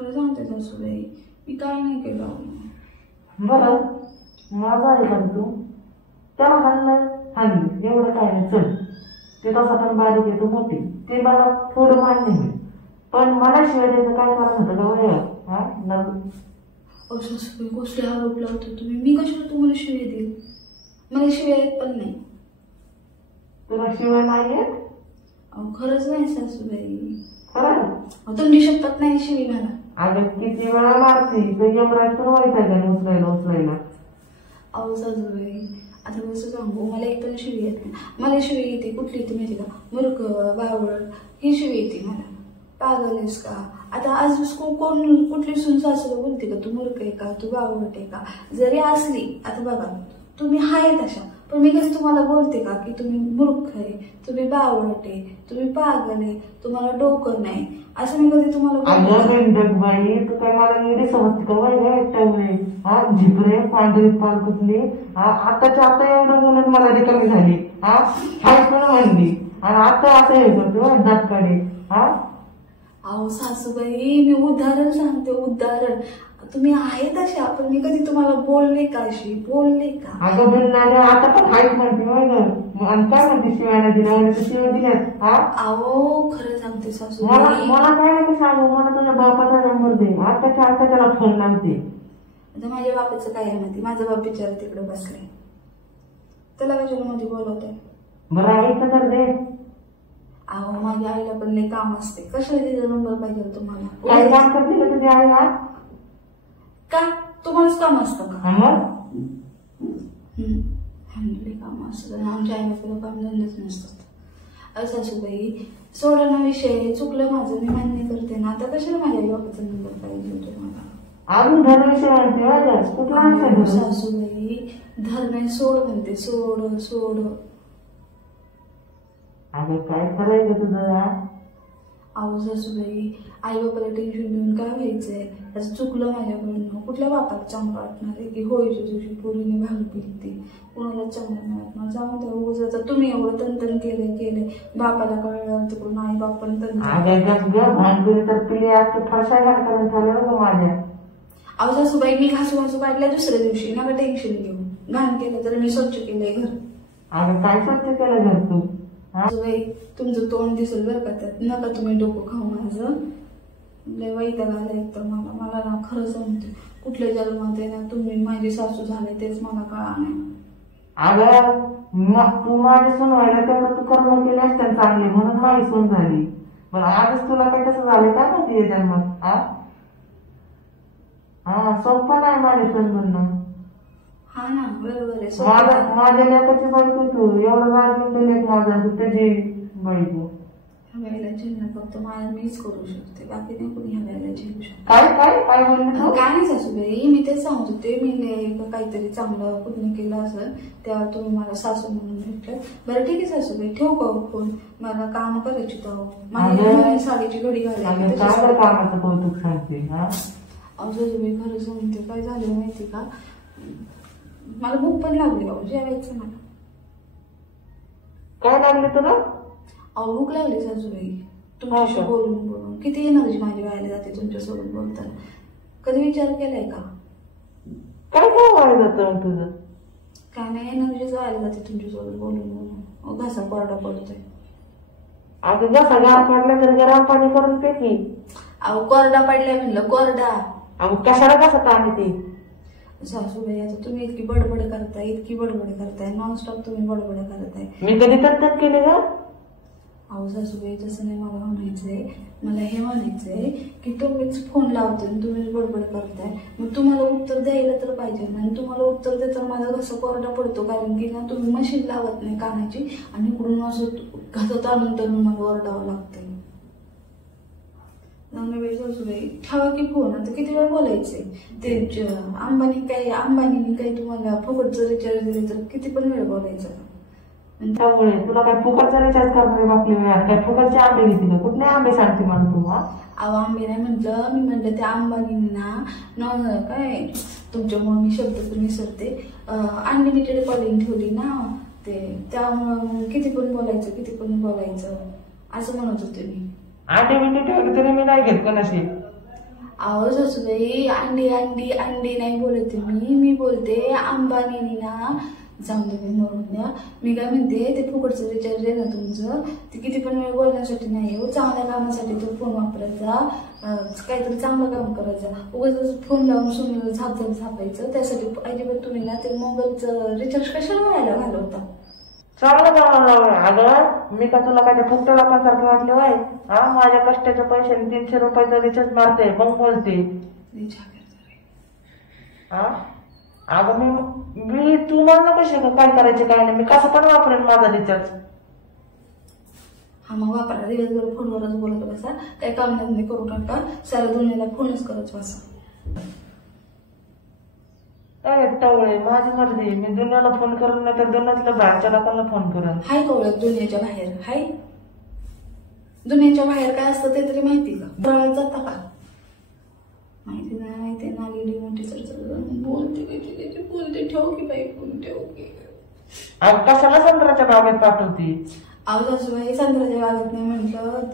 खरं सांगते सासूबाई, मी काय नाही केलं. बरं माझा आहे का तू त्याला हाणलं एवढं काय नाही. चल ते तसा पण बारीक आहे, तू मोठी, ते मला थोडं मान्य आहे, पण मला शिवाय द्यायचं काय कारण होतं का वय? सासूबाई कसले आरोप लावतो तुम्ही. मी कशाला तुम्हाला शिवाय देईल? मला शिवाय येत पण नाही. तुला शिवाय नाही येत? खरंच नाही सासूबाई. खरं तुमची शपथ नाही शिवी मला. अगं किती वेळा मारती तर यमराज पण व्हायचा का उचलायला. सासूबाई आता कसं सांगू, मला एक पण शिवी येत नाही. मला शिवी येते कुठली येते माहिती का? मूर्ख, बावळ, ही शिवी येते मला. पागल आहेस का? आता आज कोण कुठली सून सासूला बोलते का तू मूर्ख आहे का, तू बावळट आहे का? जरी असली, आता बघा तुम्ही आहे तशा, पण मी कधी तुम्हाला बोलते का की तुम्ही मूर्ख आहे, तुम्ही बावळट आहे, तुम्ही पागल आहे, तुम्हाला डोकं नाही, असं मी कधी तुम्हाला बाई? तू काय मला एवढी समजते का वय एकट्यामुळे? हा झिपरे पांढरी पाल कुठली आताच्या आता एवढं बोलून मला रिकामी झाली. हाय पण म्हणली आणि आता असं हे करते दात काढे. सासूबाई मी उदाहरण सांगते, उदाहरण. तुम्ही आहे तशा, पण मी कधी तुम्हाला बोलले का अशी? बोलले का? अगं बोलणार आता पण हाईट म्हणते आणि काय म्हणते शिवाय दिल्या शिवाय दिल्यात. खरं सांगते सासूबाई, मला काय नको सांगू, मला तुझ्या बापाचा नंबर दे, आताच्या आता त्याला फोन लावते. आता माझ्या बापाचं काय आहे माहिती? माझा बाप बिचारा तिकडे बसलाय, त्याला कशाला मध्ये बोलवत आहे? बरं ऐक तर दे. माझ्या आईला पण लय काम असते, कशाला तिचा नंबर पाहिजे तुम्हाला? काय काम करते का तुझ्या आईला? का तुम्हालाच काम असतं का? काम असतं, आमच्या आईला तुला काम धंदेच नसतात. सासूबाई सोडा ना विषय, चुकलं माझं, मी मान्य करते ना. आता कशाला माझ्या आई बापाचा नंबर पाहिजे तुम्हाला? अजून धर्मविषय कुठला? सासूबाई धर्म सोड म्हणते, सोड सोड. अगं काय करायचं तुझं? सासूबाई आई बापाला टेन्शन देऊन काय व्हायचंय? असं चुकलं माझ्याकडून. कुठल्या बापाला चांगलं वाटणार आहे की होळीच्या दिवशी पोरीने भाग पिलते, कुणाला चांगलं नाही वाटणार? जाऊन द्या, उगाच तुम्ही एवढं तंतन केले, बापाला कळलं तिकडून आई बाप पण भांडुरी तर पिले आज फरशा घाल झालं माझ्या. सासूबाई मी घासू काढल्या दुसऱ्या दिवशी, नका टेन्शन घेऊ. घाण केलं तर मी स्वच्छ केलंय घर. अगं काय स्वच्छ केलं घर तू? तुमचं तोंड दिसेल बरं का त्यात, नका तुम्ही डोकं खाऊ माझं. लय वैताग आला एक तर मला ना खरं सांगते, कुठल्या जन्मात आहे ना तुम्ही माझी सासू झाले तेच मला कळा नाही. अगं तू माझी सून व्हायला तेवढं तू कर्म केले असते चांगले म्हणून माझी सून झाली, पण आजच तुला काय कसं झालं का माहिती जन्मात? सोपं नाही माझी सून म्हणणं. हा ना बरोबर आहे. माझ्या लेकाची बायको तू, एवढं राजमिंट लेख माझा त्याची बायको. ह्या झेलणं फक्त मीच करू शकते, बाकी नाही कोणी ह्या वेळेला झेलू शकते. काय म्हणलं? काय नाही सासूबाई, मी तेच सांगत होते, मी काहीतरी चांगलं पुण्य केलं असेल तेव्हा तुम्ही मला सासू म्हणून भेटलं. बरं ठीक आहे सासूबाई, ठेवू का फोन? मला काम करायची तर माझी साडीची घडी घालायची. कामाचं कौतुक सांगते. सासूबाई खरं सांगते, काय झालं माहिती का, मला भूक पण लागली. जेवायचं मला. काय लागले तुला? भूक लागली सासूबाई, तुमच्याशी बोलून किती एनर्जी माझी व्हायला जाते तुमच्यासोबत बोलताना. कधी विचार केलाय का? काय व्हायला जातं तुझं? काय नाही, एनर्जीच व्हायला जाते तुमच्यासोबत बोलून. घसा कोरडा पडतोय. अगं घसा गार पडला तर गरम पाणी करून पे की. कोरडा पडलाय म्हणलं, कोरडा. कशाला कसा ताण ती? सासूबाई आता तुम्ही इतकी बडबड करताय, नॉनस्टॉप तुम्ही बडबड करताय. मी कधी तत्त केले का? सासूबाई तसं नाही मला म्हणायचंय, मला हे म्हणायचंय की तुम्हीच फोन लावते आणि तुम्हीच बडबड करताय, मग तुम्हाला उत्तर द्यायला तर पाहिजे ना. आणि तुम्हाला उत्तर देताना माझा घसा कोरडा पडतो, कारण की ना तुम्ही मशीन लावत नाही कानाची आणि इकडून असं घसात आणून मला ओरडावं लागतंय. सासूबाई ठेवा की फोन, आता किती वेळ बोलायचंय? ते अंबानीने काही तुम्हाला फुकटचं रिचार्ज दिले तर किती पण वेळ बोलायचं. त्यामुळे तुला काय फुकटचा रिचार्ज करणार बापली वेळात? काय फुकटचे आंबे घेतले? कुठले आंबे सांगते मला तू? आंबे नाही म्हटलं मी, म्हटलं त्या अंबानींना काय तुमच्यामुळे मी शब्द पण विसरते, अनलिमिटेड कॉलिंग ठेवली ना, त्यामुळं किती पण बोलायचं असं म्हणत होते मी. अनलिमिटेड ठेवली तरी मी नाही घेत कोणाशी. आवाज सासूबाई अंडी अंडी अंडी नाही बोलते मी बोलते अंबानीनी ना जाऊन दे मरून द्या. मी काय म्हणते ते फुकटचं रिचार्ज आहे ना तुमचं ते किती पण वेळ बोलण्यासाठी नाही हो, चांगल्या कामासाठी तो फोन वापरायचा, काहीतरी चांगलं काम करायचं. उगाच फोन लावून सुनीला झापायचं त्यासाठी अजिबात तुम्ही ना ते मोबाईलचं रिचार्ज कशाला व्हायला घालवता. चांगलं अगं मी का तुला काय फुकट लोकांसारखं वाटले होय? हा माझ्या कष्टाच्या पैशाने 300 रुपयाचा रिचार्ज मारते मग बोलते. हा अगं मी तू मला कशी काय करायचे काय नाही, मी कसं पण वापरेन माझा रिचार्ज. हा मग वापरा, दिवसभर फोनवरच बोलत बसा, काही कामधंदे करू नका, साऱ्या दुनियाला फोनच करत बसा. टवळे माझी मर्जी, मी दुनियाला फोन करून नाही तर दुनियातल्या बाहेरच्या लोकांना फोन करेन. हाय कवळत दुनियाच्या बाहेर, हाय दुनियाच्या बाहेर काय असतं ते तरी माहिती का? बळात जाता का? माहिती नाही, माहिती नाली मोठी बोलते ठेव की बाई फोन ठेव की. कशाला संत्र्याच्या बागेत पाठवती? अहो सासूबाई संत्र्याच्या बागेत नाही म्हटलं,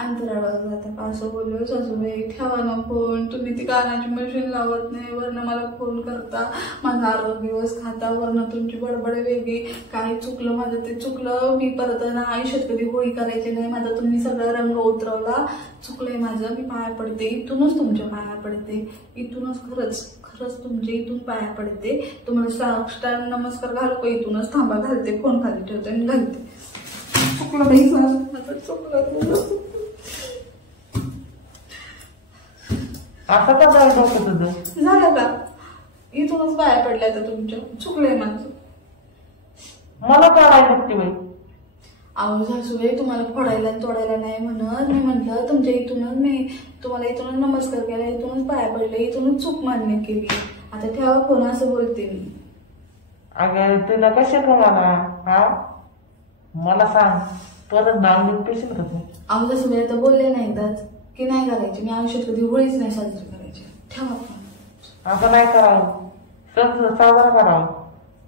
अंतराळात जाता का असं बोललो. सासूबाई ठेवा ना फोन, तुम्ही ती कानाची मशीन लावत नाही, वरनं मला फोन करता, माझा अर्धा दिवस खाता, वरनं तुमची बडबड वेगळी. काय चुकलं माझं ते चुकलं, मी परत ना आयुष्यात कधी होळी करायची नाही, माझा तुम्ही सगळा रंग उतरवला, चुकलंय माझं, मी पाया पडते, इथूनच तुमच्या पाया पडते, इथूनच खरंच तुमच्या इथून पाया पडते. तुम्हाला साष्टांग नमस्कार घालू का? इथूनच थांबा, घालते फोन खाली ठेवते आणि घालते. चुकलं बाई माझं, चुकलं. असं का काय डोकं तुझं? झालं का? इथूनच पाया पडल्या तर तुमच्या, चुकलंय माझं. मला काय बघते बाई? अहो सासूबाई तुम्हाला फोडायला तोडायला नाही म्हणत, मी म्हटलं तुमच्या इथूनच, मी तुम्हाला इथूनच नमस्कार केला, इथूनच पाया पडले, इथूनच चूक मान्य केली, आता ठेवा फोन असं बोलते मी. अगं तुला कशा कमाला? हा मला सांग, परत बांगडून पेशील का तू? अहो सासूबाई आता बोलले नाही एकदाच की नाही करायची, मी आयुष्यात कधी होळीच नाही साजरी करायची, ठेवा फोन. असं नाही करावं, सण साजरा करावं,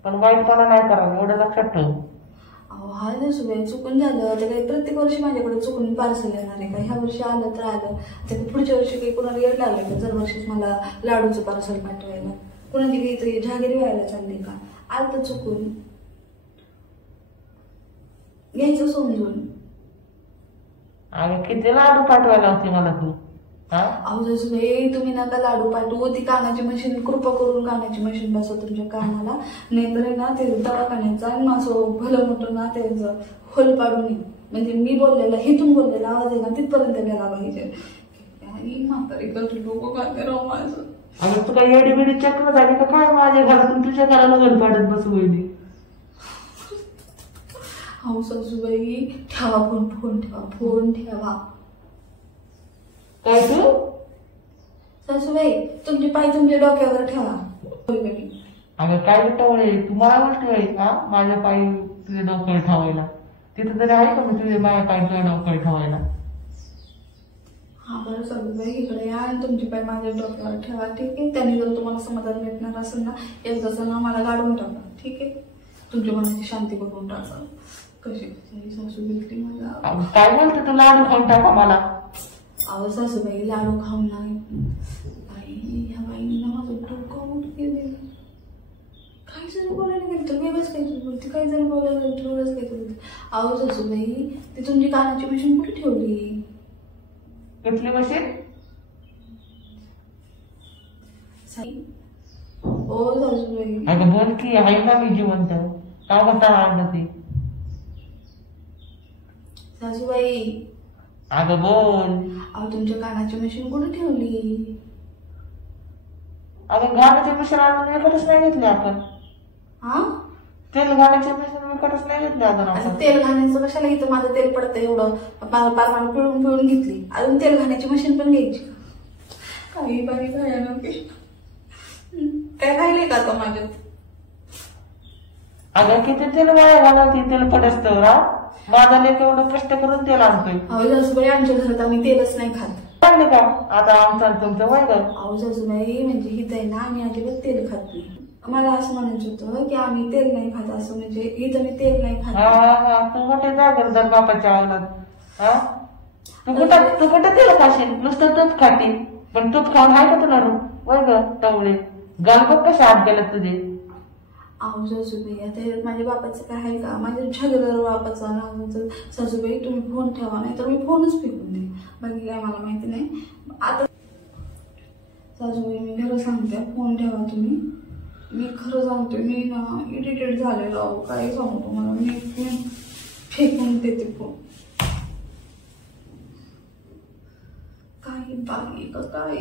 पण वाईटपणा नाही करावं, एवढं लक्षात ठेव. अहो हा सासूबाई चुकून झालं ते काही प्रत्येक वर्षी माझ्याकडे चुकून पार्सल येणार आहे का? ह्या वर्षी आलं तर आलं, ते पुढच्या वर्षी काही कोणाला येड लागलं का दरवर्षीच मला लाडूचं पार्सल पाठवायला? कोणाची काहीतरी जहागिरी व्हायला चालली का? आलं तर चुकून, घ्यायचं समजून. अगं किती लाडू पाठवायला होती मला तू? अहो सासूबाई तुम्ही नका लाडू पाठवू, ती कानाची मशीन कृपा करून कानाची मशीन बसव तुमच्या कानाला, नाहीतर ना ते दवाखान्याचा असं भलं मोठं ना त्याचं होल पाडून येईल, म्हणजे मी बोललेला हिथून बोललेला आवाज आहे ना तिथपर्यंत गेला पाहिजे. म्हातारी कसं डोकं काय करावं माझं. अगं तू काय एडी बिडी चक्र झाली का काय? माझ्या घरातून तुझ्या घराला घर पाडत बसवली. अहो सासूबाई ठेवा फोन ठेवा, फोन ठेवा. काय तू? सासूबाई तुमचे पाय तुमच्या डोक्यावर ठेवा. अगं काय टवळे, तू मला वाटतोय हा माझ्या पायी तुझ्या डोक्यावर ठेवायला? तिथं तरी आहे का मी तुझ्या माझ्या पाय तुझ्या डोक्यावर ठेवायला? हा बरं सासूबाई इकडे या आणि तुमचे पाय माझ्या डोक्यावर ठेवा, ठीक आहे? त्यांनी जर तुम्हाला समाधान भेटणार असेल ना एकदाच ना मला गाडून टाका, ठीक आहे? तुमच्या मनाची शांती बघून टाका. कशी सासू भेटली मला. काय बोलते तू? लाडू खाऊन टाका मला. अहो सासूबाई लाडू खाऊन नाही बाई, ह्या बाईने माझं डोकं उठ केलं. काही जरी बोलायला गेलं तर वेगळंच काहीतरी बोलते, काही जरी बोलायला गेलं तर वेगळंच काहीतरी बोलते. अहो सासूबाई ती तुमची कानाची मशीन कुठे ठेवली? कसली मशीन? ओ सासूबाई अगं बोल की, आहे ना मी जिवंत, काय म्हणता आवडत ती? सासूबाई अगं बोल. अहो तुमच्या कानाची मशीन कुठे ठेवली? अगं गाण्याची मशीन अजून विकतच नाही घेतली आपण. हा तेल घालायची मशीन विकतच नाही घेतली अजून आपण. तेल घालायचं कशाला? इथं माझं तेल पडतं एवढं, मला पिळून घेतली, अजून तेल घालायची मशीन पण घ्यायची? काही बाई भयानक, काय राहिले का आता माझ्यात? अगं किती तेल वाया घालवती तेल पडसतं हा? माझा लेक एवढं कष्ट करून तेल आणतोय. अहो सासूबाई आमच्या घरात आम्ही तेलच नाही खात. पाहिले का आता आमचं तुमचं वय ग? अहो सासूबाई म्हणजे इथं आहे ना आम्ही अजिबात तेल खात नाही. मला असं म्हणायचं होतं की आम्ही तेल नाही खात, असं म्हणजे इथं मी तेल नाही खात. हा तू कुठे जा करतात बापाच्या अंगणात? हा तू कुठं तेल खाशील? नुसतं दूध खाते. पण तू फोन आहे का तुला रू वय ग टवळे गणपत कसे हात गेले तुझे अहो सासूबाई आता माझ्या बापाचं काय आहे का माझ्या छगदार बापाचा नाव सासूबाई तुम्ही फोन ठेवा नाही तर मी फोनच फेकून दे बाकी काय मला माहिती नाही आता सासूबाई मी खरं सांगते फोन ठेवा तुम्ही मी खरं सांगते मी ना इरिटेट झालेलो अहो काय सांगू तुम्हाला मी फेकून देते फोन काही बाकी का काय